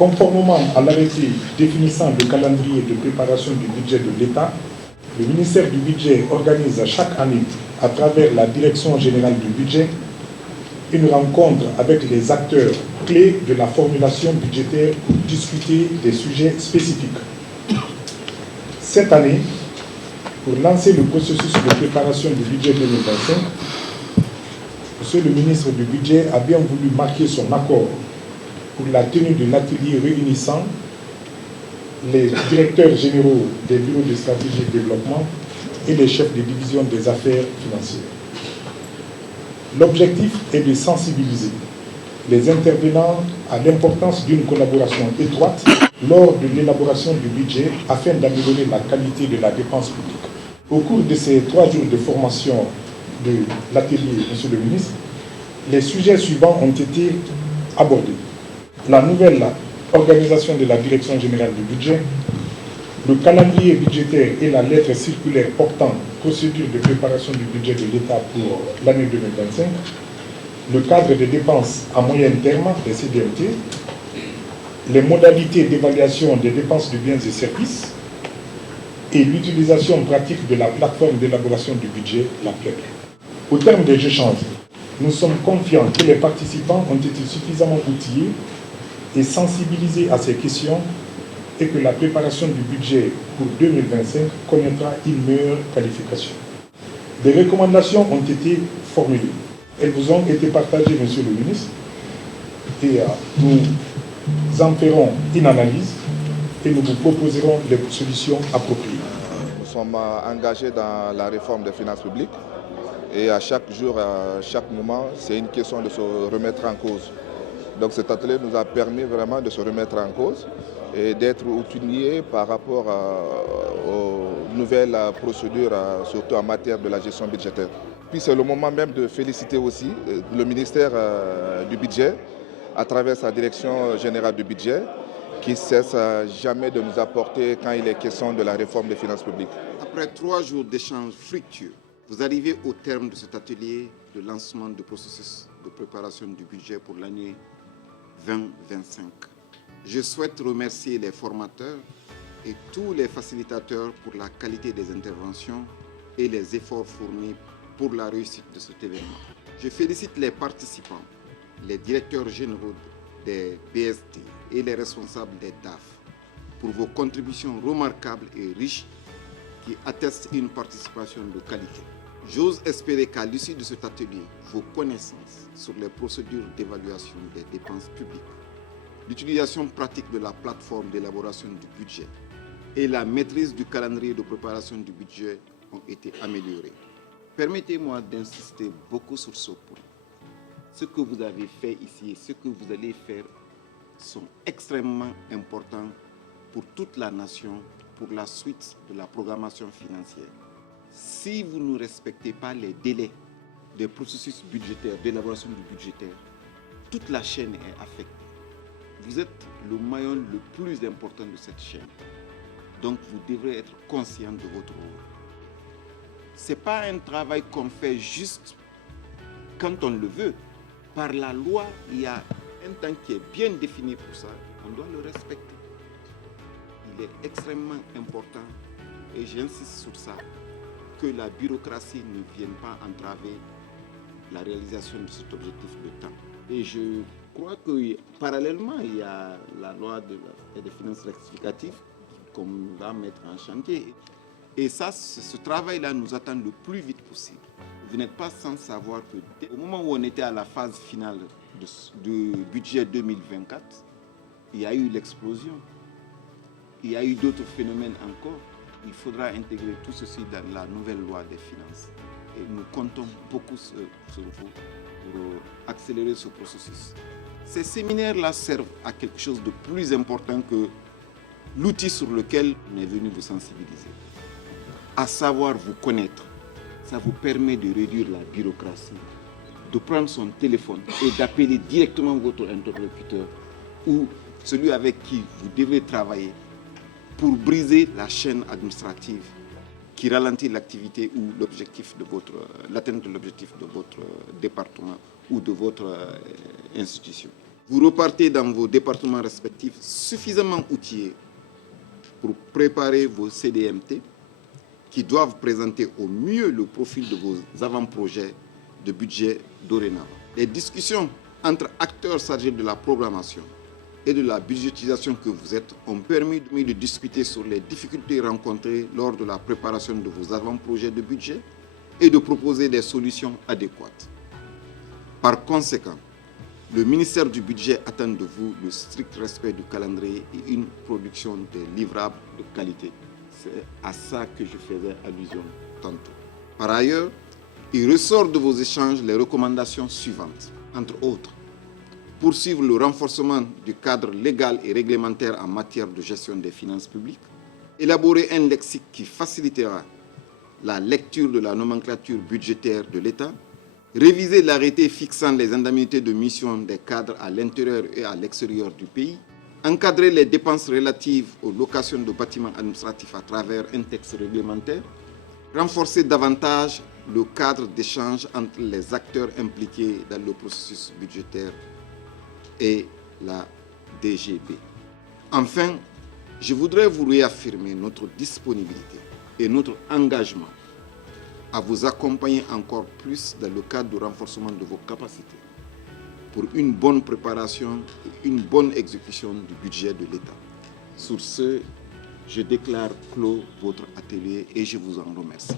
Conformément à l'arrêté définissant le calendrier de préparation du budget de l'État, le ministère du Budget organise chaque année, à travers la Direction générale du budget, une rencontre avec les acteurs clés de la formulation budgétaire pour discuter des sujets spécifiques. Cette année, pour lancer le processus de préparation du budget 2025, Monsieur le ministre du Budget a bien voulu marquer son accord pour la tenue de l'atelier réunissant les directeurs généraux des bureaux de stratégie et de développement et les chefs de division des affaires financières. L'objectif est de sensibiliser les intervenants à l'importance d'une collaboration étroite lors de l'élaboration du budget afin d'améliorer la qualité de la dépense publique. Au cours de ces 3 jours de formation de l'atelier, Monsieur le ministre, les sujets suivants ont été abordés. La nouvelle organisation de la Direction générale du budget, le calendrier budgétaire et la lettre circulaire portant procédure de préparation du budget de l'État pour l'année 2025, le cadre de dépenses à moyen terme des CDMT, les modalités d'évaluation des dépenses de biens et services et l'utilisation pratique de la plateforme d'élaboration du budget, la PLEB. Au terme des échanges, nous sommes confiants que les participants ont été suffisamment outillés et sensibilisés à ces questions et que la préparation du budget pour 2025 connaîtra une meilleure qualification. Des recommandations ont été formulées. Elles vous ont été partagées, Monsieur le ministre, et nous en ferons une analyse et nous vous proposerons les solutions appropriées. Nous sommes engagés dans la réforme des finances publiques et à chaque jour, à chaque moment, c'est une question de se remettre en cause. Donc cet atelier nous a permis vraiment de se remettre en cause et d'être outillés par rapport aux nouvelles procédures, surtout en matière de la gestion budgétaire. Puis c'est le moment même de féliciter aussi le ministère du Budget, à travers sa Direction générale du budget, qui ne cesse jamais de nous apporter quand il est question de la réforme des finances publiques. Après 3 jours d'échanges fructueux, vous arrivez au terme de cet atelier de lancement du processus de préparation du budget pour l'année 2025. Je souhaite remercier les formateurs et tous les facilitateurs pour la qualité des interventions et les efforts fournis pour la réussite de cet événement. Je félicite les participants, les directeurs généraux des BST et les responsables des DAF pour vos contributions remarquables et riches qui attestent une participation de qualité. J'ose espérer qu'à l'issue de cet atelier, vos connaissances sur les procédures d'évaluation des dépenses publiques, l'utilisation pratique de la plateforme d'élaboration du budget et la maîtrise du calendrier de préparation du budget ont été améliorées. Permettez-moi d'insister beaucoup sur ce point. Ce que vous avez fait ici et ce que vous allez faire sont extrêmement importants pour toute la nation, pour la suite de la programmation financière. Si vous ne respectez pas les délais des processus budgétaires, d'élaboration du budgétaire, toute la chaîne est affectée. Vous êtes le maillon le plus important de cette chaîne. Donc vous devrez être conscient de votre rôle. Ce n'est pas un travail qu'on fait juste quand on le veut. Par la loi, il y a un temps qui est bien défini pour ça. On doit le respecter. Il est extrêmement important, et j'insiste sur ça, que la bureaucratie ne vienne pas entraver la réalisation de cet objectif de temps. Et je crois que parallèlement, il y a la loi des finances rectificatives qu'on va mettre en chantier. Et ça, ce travail-là nous attend le plus vite possible. Vous n'êtes pas sans savoir que au moment où on était à la phase finale du budget 2024, il y a eu l'explosion. Il y a eu d'autres phénomènes encore. Il faudra intégrer tout ceci dans la nouvelle loi des finances. Et nous comptons beaucoup sur vous pour accélérer ce processus. Ces séminaires-là servent à quelque chose de plus important que l'outil sur lequel on est venu vous sensibiliser. À savoir vous connaître. Ça vous permet de réduire la bureaucratie, de prendre son téléphone et d'appeler directement votre interlocuteur ou celui avec qui vous devez travailler pour briser la chaîne administrative qui ralentit l'activité ou l'atteinte de l'objectif de votre département ou de votre institution. vous repartez dans vos départements respectifs suffisamment outillés pour préparer vos CDMT qui doivent présenter au mieux le profil de vos avant-projets de budget dorénavant. Les discussions entre acteurs chargés de la programmation et de la budgétisation que vous êtes ont permis de discuter sur les difficultés rencontrées lors de la préparation de vos avant-projets de budget et de proposer des solutions adéquates. Par conséquent, le ministère du Budget attend de vous le strict respect du calendrier et une production de livrables de qualité. C'est à ça que je faisais allusion tantôt. Par ailleurs, il ressort de vos échanges les recommandations suivantes. Entre autres, poursuivre le renforcement du cadre légal et réglementaire en matière de gestion des finances publiques, élaborer un lexique qui facilitera la lecture de la nomenclature budgétaire de l'État, réviser l'arrêté fixant les indemnités de mission des cadres à l'intérieur et à l'extérieur du pays, encadrer les dépenses relatives aux locations de bâtiments administratifs à travers un texte réglementaire, renforcer davantage le cadre d'échange entre les acteurs impliqués dans le processus budgétaire et la DGB. Enfin, je voudrais vous réaffirmer notre disponibilité et notre engagement à vous accompagner encore plus dans le cadre du renforcement de vos capacités pour une bonne préparation et une bonne exécution du budget de l'État. Sur ce, je déclare clos votre atelier et je vous en remercie.